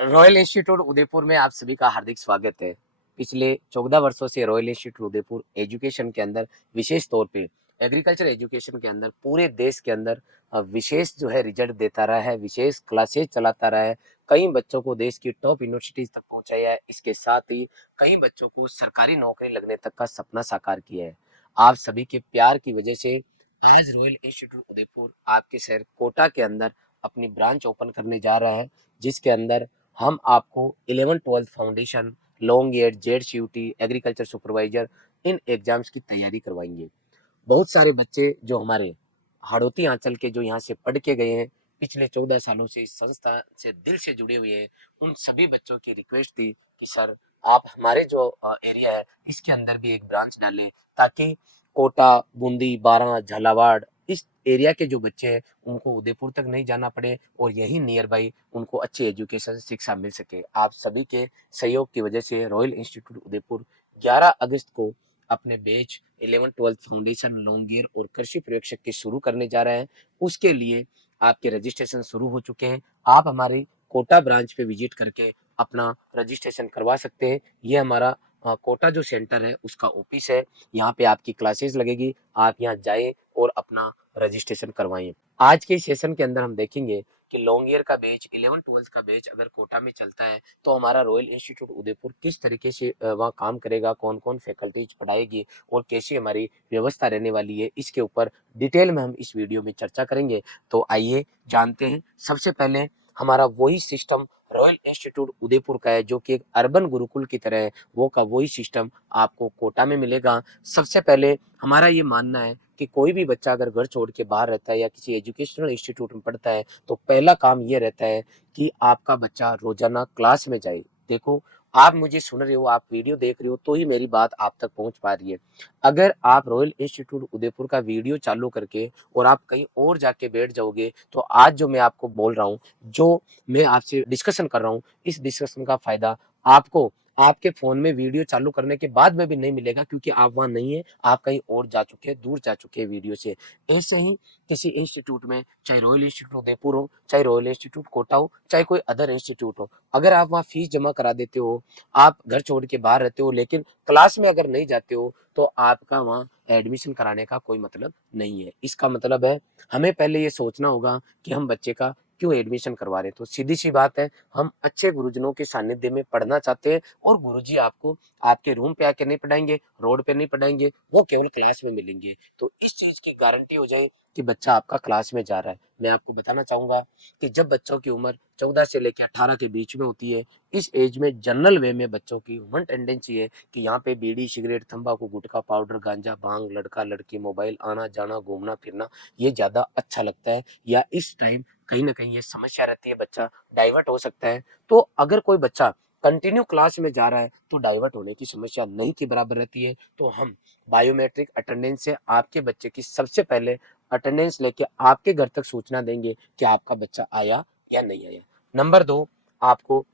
Royal institute Udaipur में आप सभी का हार्दिक स्वागत है। पिछले 14 वर्षों से रॉयल इंस्टीट्यूट उदयपुर एजुकेशन के अंदर विशेष तौर पे एग्रीकल्चर एजुकेशन के अंदर पूरे देश के अंदर विशेष जो है रिजल्ट देता रहा है, विशेष क्लासेस चलाता रहा है। कई बच्चों को देश की टॉप यूनिवर्सिटीज तक पहुंचाया है। इसके साथ ही कई बच्चों को सरकारी नौकरी लगने तक का सपना साकार किया है। आप सभी के प्यार की वजह से आज रॉयल इंस्टीट्यूट उदयपुर आपके शहर कोटा के अंदर अपनी ब्रांच ओपन करने जा रहा है, जिसके अंदर हम आपको 11th-12th फाउंडेशन, लॉन्ग ईयर, जेड सीयूटी, एग्रीकल्चर सुपरवाइजर इन एग्जाम्स की तैयारी करवाएंगे। बहुत सारे बच्चे जो हमारे हाड़ौती अंचल के जो यहाँ से पढ़ के गए हैं, पिछले 14 सालों से इस संस्था से दिल से जुड़े हुए हैं, उन सभी बच्चों की रिक्वेस्ट थी कि सर आप हमारे जो एरिया है इसके अंदर भी एक ब्रांच डालें, ताकि कोटा, बूंदी, बारां, झालावाड़ इस एरिया के जो बच्चे हैं उनको उदयपुर तक नहीं जाना पड़े और यही नियर बाई उनको अच्छी एजुकेशन शिक्षा मिल सके। आप सभी के सहयोग की वजह से रॉयल इंस्टीट्यूट उदयपुर 11 अगस्त को अपने batch 11th-12th foundation, long year और कृषि प्रशिक्षक के शुरू करने जा रहे हैं। उसके लिए आपके रजिस्ट्रेशन शुरू हो चुके हैं। आप हमारी कोटा ब्रांच पे विजिट करके अपना रजिस्ट्रेशन करवा सकते हैं। ये हमारा कोटा जो सेंटर है उसका ऑफिस है। यहाँ पे आपकी क्लासेस लगेगी। आप यहाँ जाएं और अपना रजिस्ट्रेशन करवाएं। आज के सेशन के अंदर हम देखेंगे कि लॉन्ग ईयर का बैच, 11th-12th का बैच अगर कोटा में चलता है तो हमारा रॉयल इंस्टीट्यूट उदयपुर किस तरीके से वहाँ काम करेगा, कौन कौन फैकल्टीज पढ़ाएगी और कैसी हमारी व्यवस्था रहने वाली है, इसके ऊपर डिटेल में हम इस वीडियो में चर्चा करेंगे। तो आइए जानते हैं। सबसे पहले हमारा वही सिस्टम रॉयल इंस्टीट्यूट उदयपुर का है, जो कि एक अर्बन गुरुकुल की तरह है। वो का वही सिस्टम आपको कोटा में मिलेगा। सबसे पहले हमारा ये मानना है कि कोई भी बच्चा अगर घर छोड़ के बाहर रहता है या किसी एजुकेशनल इंस्टीट्यूट में पढ़ता है तो पहला काम ये रहता है कि आपका बच्चा रोजाना क्लास में जाए। देखो, आप मुझे सुन रहे हो, आप वीडियो देख रहे हो, तो ही मेरी बात आप तक पहुंच पा रही है। अगर आप रॉयल इंस्टीट्यूट उदयपुर का वीडियो चालू करके और आप कहीं और जाके बैठ जाओगे तो आज जो मैं आपको बोल रहा हूँ, जो मैं आपसे डिस्कशन कर रहा हूँ, इस डिस्कशन का फायदा आपको आपके फोन में वीडियो चालू करने के बाद में भी नहीं मिलेगा, क्योंकि आप वहां नहीं है, आप कहीं और जा चुके हैं, दूर जा चुके हैं वीडियो से। ऐसे ही किसी इंस्टीट्यूट में, चाहे रॉयल इंस्टीट्यूट उदयपुर हो, चाहे रॉयल इंस्टीट्यूट कोटा हो, चाहे कोई अदर इंस्टीट्यूट हो, अगर आप वहाँ फीस जमा करा देते हो, आप घर छोड़ के बाहर रहते हो, लेकिन क्लास में अगर नहीं जाते हो तो आपका वहाँ एडमिशन कराने का कोई मतलब नहीं है। इसका मतलब है हमें पहले ये सोचना होगा कि हम बच्चे का क्यों एडमिशन करवा रहे हैं। तो सीधी सी बात है, हम अच्छे गुरुजनों के सानिध्य में पढ़ना चाहते हैं और गुरुजी आपको आपके रूम पे आके नहीं पढ़ाएंगे, रोड पे नहीं पढ़ाएंगे, वो केवल क्लास में मिलेंगे। तो इस चीज की गारंटी हो जाए कि बच्चा आपका क्लास में जा रहा है। मैं आपको बताना चाहूंगा कि जब बच्चों की उम्र 14 से लेकर 18 के बीच में होती है, इस एज में जनरल वे में बच्चों की ह्यूमन टेंडेंसी है कि यहाँ पे बीड़ी, सिगरेट, तंबाकू, गुटखा, पाउडर, गांजा, भांग, लड़का लड़की, मोबाइल, आना जाना, घूमना फिरना, ये ज्यादा अच्छा लगता है। या इस टाइम कहीं ना कहीं ये समस्या रहती है, बच्चा डाइवर्ट हो सकता है। तो अगर कोई बच्चा कंटिन्यू क्लास में जा रहा है तो डाइवर्ट होने की समस्या नहीं के बराबर रहती है। तो हम बायोमेट्रिक अटेंडेंस से आपके बच्चे की सबसे पहले अटेंडेंस लेके आपके घर तक सूचना देंगे कि आपका बच्चा आया या नहीं आया। नंबर 2, आपको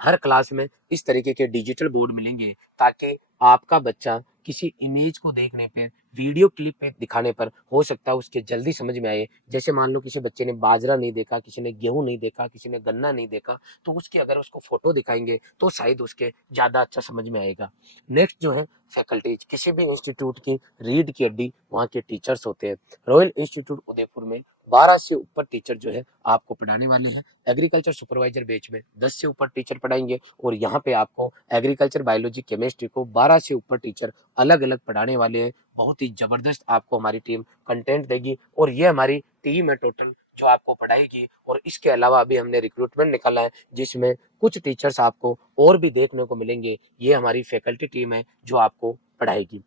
हर क्लास में इस तरीके के डिजिटल बोर्ड मिलेंगे, ताकि आपका बच्चा किसी इमेज को देखने पे, वीडियो क्लिप पे दिखाने पर हो सकता है उसके जल्दी समझ में आए। जैसे मान लो किसी बच्चे ने बाजरा नहीं देखा, किसी ने गेहूं नहीं देखा, किसी ने गन्ना नहीं देखा, तो उसकी अगर उसको फोटो दिखाएंगे तो शायद उसके ज्यादा अच्छा समझ में आएगा। नेक्स्ट जो है फैकल्टीज, किसी भी इंस्टीट्यूट की रीढ़ की हड्डी वहाँ के टीचर्स होते हैं। रॉयल इंस्टीट्यूट उदयपुर में 12 से ऊपर टीचर जो है आपको पढ़ाने वाले हैं। एग्रीकल्चर सुपरवाइजर बैच में 10 से ऊपर टीचर पढ़ाएंगे और यहाँ पे आपको एग्रीकल्चर, बायोलॉजी, केमिस्ट्री को 12 से ऊपर टीचर अलग अलग पढ़ाने वाले हैं। बहुत ही जबरदस्त आपको हमारी टीम कंटेंट देगी और ये हमारी टीम है टोटल जो आपको पढ़ाएगी। और इसके अलावा अभी हमने रिक्रूटमेंट निकाला है, जिसमें कुछ टीचर्स आपको और भी देखने को मिलेंगे। ये हमारी फैकल्टी टीम है जो आपको पढ़ाएगी।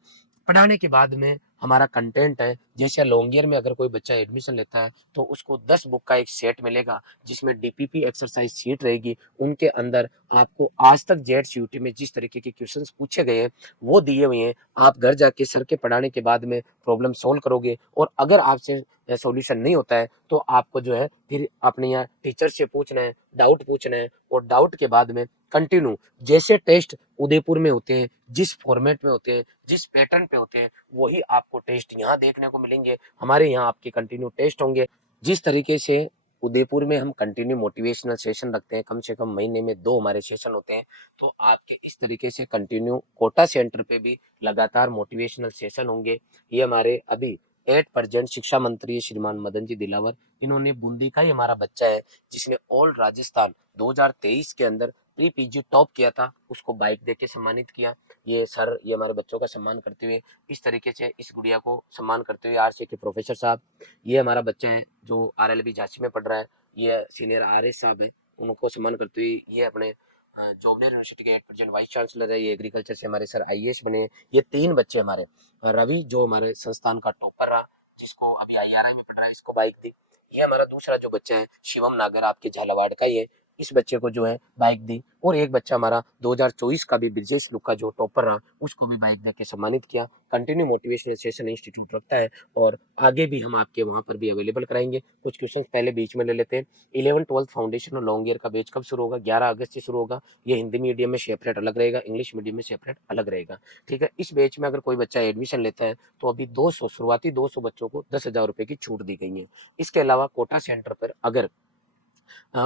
पढ़ाने के बाद में हमारा कंटेंट है, जैसे लॉन्ग ईयर में अगर कोई बच्चा एडमिशन लेता है तो उसको 10 बुक का एक सेट मिलेगा, जिसमें डीपीपी एक्सरसाइज शीट रहेगी। उनके अंदर आपको आज तक जेड सीयूटी में जिस तरीके के क्वेश्चंस पूछे गए हैं वो दिए हुए हैं। आप घर जाके सर के पढ़ाने के बाद में प्रॉब्लम सोल्व करोगे और अगर आपसे सॉल्यूशन नहीं होता है तो आपको जो है फिर अपने यहाँ टीचर से पूछना है, डाउट पूछना है। और डाउट के बाद में कंटिन्यू जैसे टेस्ट उदयपुर में होते हैं, जिस फॉर्मेट में होते हैं, जिस पैटर्न पे होते हैं, वही आपको टेस्ट यहाँ देखने को मिलेंगे। हमारे यहाँ आपके कंटिन्यू टेस्ट होंगे। जिस तरीके से उदयपुर में हम कंटिन्यू मोटिवेशनल सेशन रखते हैं, कम से कम महीने में 2 हमारे सेशन होते हैं। तो आपके इस तरीके से कंटिन्यू कोटा सेंटर पे भी लगातार मोटिवेशनल सेशन होंगे। ये हमारे अभी एट प्रेजेंट शिक्षा मंत्री श्रीमान मदन जी दिलावर, इन्होंने बूंदी का ही हमारा बच्चा है जिसने ऑल राजस्थान 2023 के अंदर प्री पीजी टॉप किया था, उसको बाइक दे के सम्मानित किया। ये सर, ये हमारे बच्चों का सम्मान करते हुए, इस तरीके से इस गुड़िया को सम्मान करते हुए आरसी के प्रोफेसर साहब, ये हमारा बच्चा है जो आरएलबी झांसी में पढ़ रहा है, ये सीनियर आरएस साहब है, उनको सम्मान करते हुए ये अपने जोबनेर यूनिवर्सिटी के एट प्रेजेंट वाइस चांसलर है, ये एग्रीकल्चर से हमारे सर आईएएस बने। ये 3 बच्चे हमारे, रवि जो हमारे संस्थान का टॉपर रहा, जिसको अभी आईआरआई में पढ़ रहा है, इसको बाइक दी। ये हमारा दूसरा जो बच्चा है शिवम नागर, आपके झालावाड़ का ही है, इस बच्चे को जो है बाइक दी। और एक बच्चा हमारा 2024 का भी ब्रिजेश लुक्का जो टॉपर रहा, उसको भी बाइक देके सम्मानित किया। कंटिन्यू मोटिवेशनल सेशन इंस्टीट्यूट रखता है और आगे भी हम आपके वहां पर भी अवेलेबल कराएंगे। कुछ क्वेश्चंस पहले बीच में ले लेते हैं। 11th-12th फाउंडेशन और लॉन्ग ईयर का बैच कब शुरू होगा? 11 अगस्त से शुरू होगा। ये हिंदी मीडियम में सेपरेट अलग रहेगा, इंग्लिश मीडियम में सेपरेट अलग रहेगा। ठीक है, इस बैच में अगर कोई बच्चा एडमिशन लेता है तो अभी 200 शुरुआती 200 बच्चों को 10,000 रुपए की छूट दी गई है। इसके अलावा कोटा सेंटर पर अगर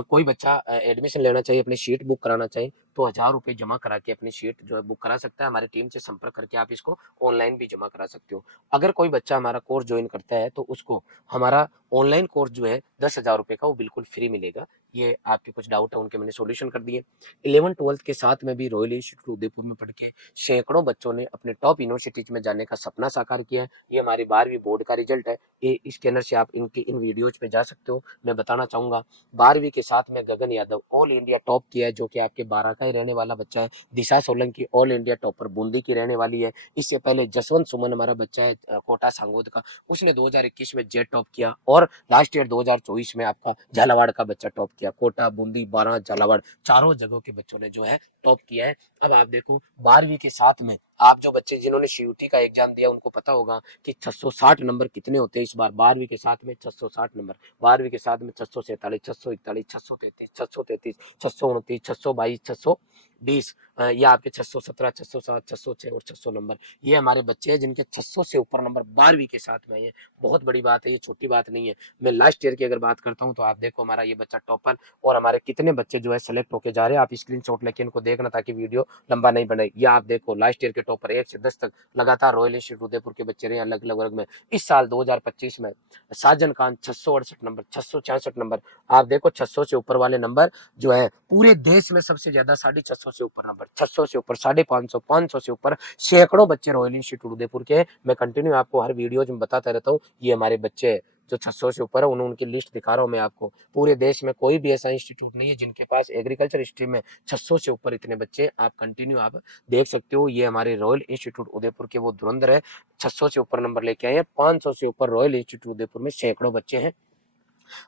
कोई बच्चा एडमिशन लेना चाहिए, अपनी सीट बुक कराना चाहिए, तो 1000 रुपये जमा करा के अपनी सीट जो है बुक करा सकता है। हमारी टीम से संपर्क करके आप इसको ऑनलाइन भी जमा करा सकते हो। अगर कोई बच्चा हमारा कोर्स ज्वाइन करता है तो उसको हमारा ऑनलाइन कोर्स जो है 10,000 रुपये का वो बिल्कुल फ्री मिलेगा। ये आपके कुछ डाउट है उनके मैंने सॉल्यूशन कर दिए। 11th-12th के साथ में भी रॉयल इंस्टीट्यूट उदयपुर में पढ़ के सैकड़ों बच्चों ने अपने टॉप यूनिवर्सिटीज में जाने का सपना साकार किया है। ये हमारी 12वीं बोर्ड का रिजल्ट है। ये स्कैनर से आप इनकी इन वीडियोज पे जा सकते हो। मैं बताना चाहूंगा 12वीं के साथ में गगन यादव ऑल इंडिया टॉप किया है, जो कि आपके 12 का ही रहने वाला बच्चा है। Disha Solanki all India topper Bundi की रहने वाली है। इससे पहले जसवंत सुमन हमारा बच्चा है कोटा सांगोद का, उसने 2021 में जेट टॉप किया। और लास्ट ईयर 2024 में आपका झालावाड़ का बच्चा टॉप किया। कोटा, बूंदी, बारां, झालावाड़ चारों जगहों के बच्चों ने जो है टॉप किया है। अब आप देखो 12वीं के साथ में आप जो बच्चे जिन्होंने सीयूटी का एग्जाम दिया उनको पता होगा कि 660 नंबर कितने होते हैं। इस बार 12वीं के साथ में 660 नंबर, 12वीं के साथ में 647, 641, 633, 633, 629, 622, 620, या आपके 617, 607, 606 और 600 नंबर। ये हमारे बच्चे हैं जिनके 600 से ऊपर नंबर 12वीं के साथ में है। बहुत बड़ी बात है, ये छोटी बात नहीं है। मैं लास्ट ईयर की अगर बात करता हूँ तो आप देखो हमारा ये बच्चा टॉपर, और हमारे कितने बच्चे जो है सेलेक्ट होके जा रहे हैं। आप स्क्रीनशॉट लेके इनको देखना ताकि वीडियो लंबा नहीं बने। ये आप देखो लास्ट ईयर के टॉपर 1 से 10 तक लगातार रॉयल इंस्टीट्यूट उदयपुर के बच्चे रहे अलग अलग वर्ग में। इस साल 2025 में साजन खान 668 नंबर, 666 नंबर। आप देखो 600 से ऊपर वाले नंबर जो है पूरे देश में सबसे ज्यादा 650 से ऊपर नंबर, 600 से ऊपर, 550, 500 से ऊपर सैकड़ों बच्चे रॉयल इंस्टीट्यूट उदयपुर के हैं। मैं कंटिन्यू आपको हर वीडियो में बताता रहता हूँ। ये हमारे बच्चे हैं जो 600 से ऊपर है, उनकी लिस्ट दिखा रहा हूँ मैं आपको। पूरे देश में कोई भी ऐसा इंस्टीट्यूट नहीं है जिनके पास एग्रीकल्चर स्ट्रीम में 600 से ऊपर इतने बच्चे। आप कंटिन्यू आप देख सकते हो। ये हमारे रॉयल इंस्टीट्यूट उदयपुर के वो धुरंधर है, 600 से ऊपर नंबर लेके आए हैं। 500 से ऊपर रॉयल इंस्टीट्यूट उदयपुर में सैकड़ों बच्चे हैं।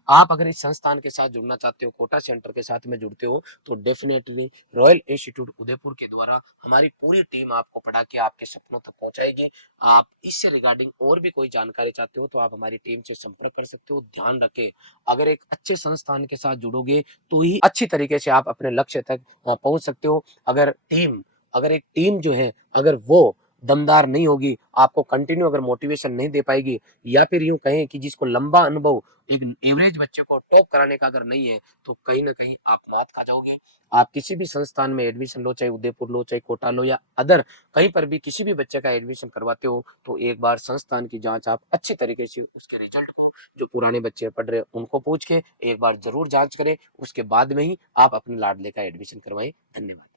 आप अगर इस संस्थान के साथ जुड़ना चाहते हो, कोटा सेंटर के साथ में जुड़ते हो, तो डेफिनेटली रॉयल इंस्टीट्यूट उदयपुर के द्वारा हमारी पूरी टीम आपको पढ़ा के आपके सपनों तक पहुंचाएगी। आप इससे रिगार्डिंग और भी कोई जानकारी चाहते हो तो आप हमारी टीम से संपर्क कर सकते हो। ध्यान रखें, अगर एक अच्छे संस्थान के साथ जुड़ोगे तो ही अच्छी तरीके से आप अपने लक्ष्य तक पहुंच सकते हो। अगर एक टीम जो है अगर वो दमदार नहीं होगी, आपको कंटिन्यू अगर मोटिवेशन नहीं दे पाएगी, या फिर यूं कहें कि जिसको लंबा अनुभव एक एवरेज बच्चे को टॉप कराने का अगर नहीं है, तो कहीं ना कहीं आप मात खा जाओगे। आप किसी भी संस्थान में एडमिशन लो, चाहे उदयपुर लो, चाहे कोटा लो, या अदर कहीं पर भी किसी भी बच्चे का एडमिशन करवाते हो, तो एक बार संस्थान की जांच आप अच्छे तरीके से उसके रिजल्ट को, जो पुराने बच्चे पढ़ रहे हैं उनको पूछ के एक बार जरूर जांच करें। उसके बाद में ही आप अपने लाडले का एडमिशन करवाएं। धन्यवाद।